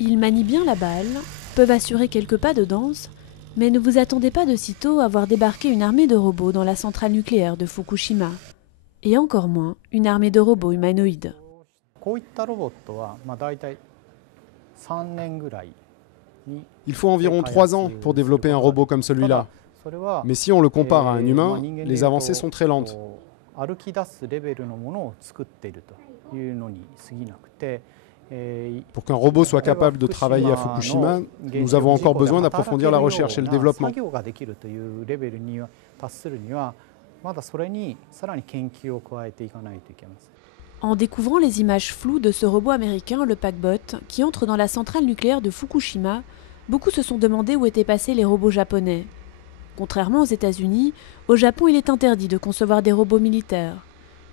Ils manient bien la balle, peuvent assurer quelques pas de danse, mais ne vous attendez pas de sitôt à voir débarquer une armée de robots dans la centrale nucléaire de Fukushima. Et encore moins une armée de robots humanoïdes. Il faut environ 3 ans pour développer un robot comme celui-là. Mais si on le compare à un humain, les avancées sont très lentes. Pour qu'un robot soit capable de travailler à Fukushima, nous avons encore besoin d'approfondir la recherche et le développement. En découvrant les images floues de ce robot américain, le Packbot, qui entre dans la centrale nucléaire de Fukushima, beaucoup se sont demandé où étaient passés les robots japonais. Contrairement aux États-Unis, au Japon, il est interdit de concevoir des robots militaires.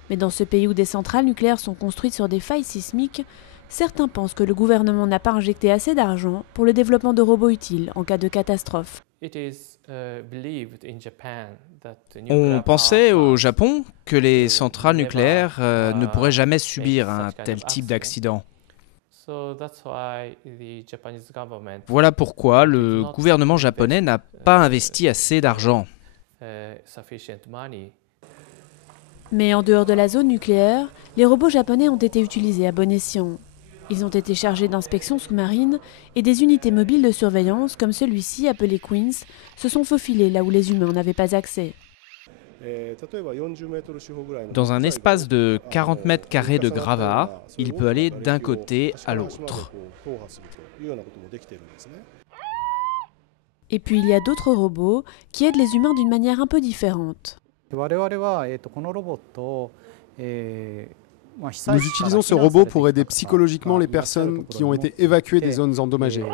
Mais dans ce pays où des centrales nucléaires sont construites sur des failles sismiques, certains pensent que le gouvernement n'a pas injecté assez d'argent pour le développement de robots utiles en cas de catastrophe. On pensait au Japon que les centrales nucléaires ne pourraient jamais subir un tel type d'accident. Voilà pourquoi le gouvernement japonais n'a pas investi assez d'argent. Mais en dehors de la zone nucléaire, les robots japonais ont été utilisés à bon escient. Ils ont été chargés d'inspections sous-marines et des unités mobiles de surveillance, comme celui-ci appelé Queens, se sont faufilés là où les humains n'avaient pas accès. Dans un espace de 40 mètres carrés de gravats, il peut aller d'un côté à l'autre. Et puis il y a d'autres robots qui aident les humains d'une manière un peu différente. Nous utilisons ce robot pour aider psychologiquement les personnes qui ont été évacuées des zones endommagées.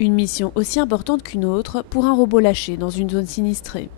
Une mission aussi importante qu'une autre pour un robot lâché dans une zone sinistrée.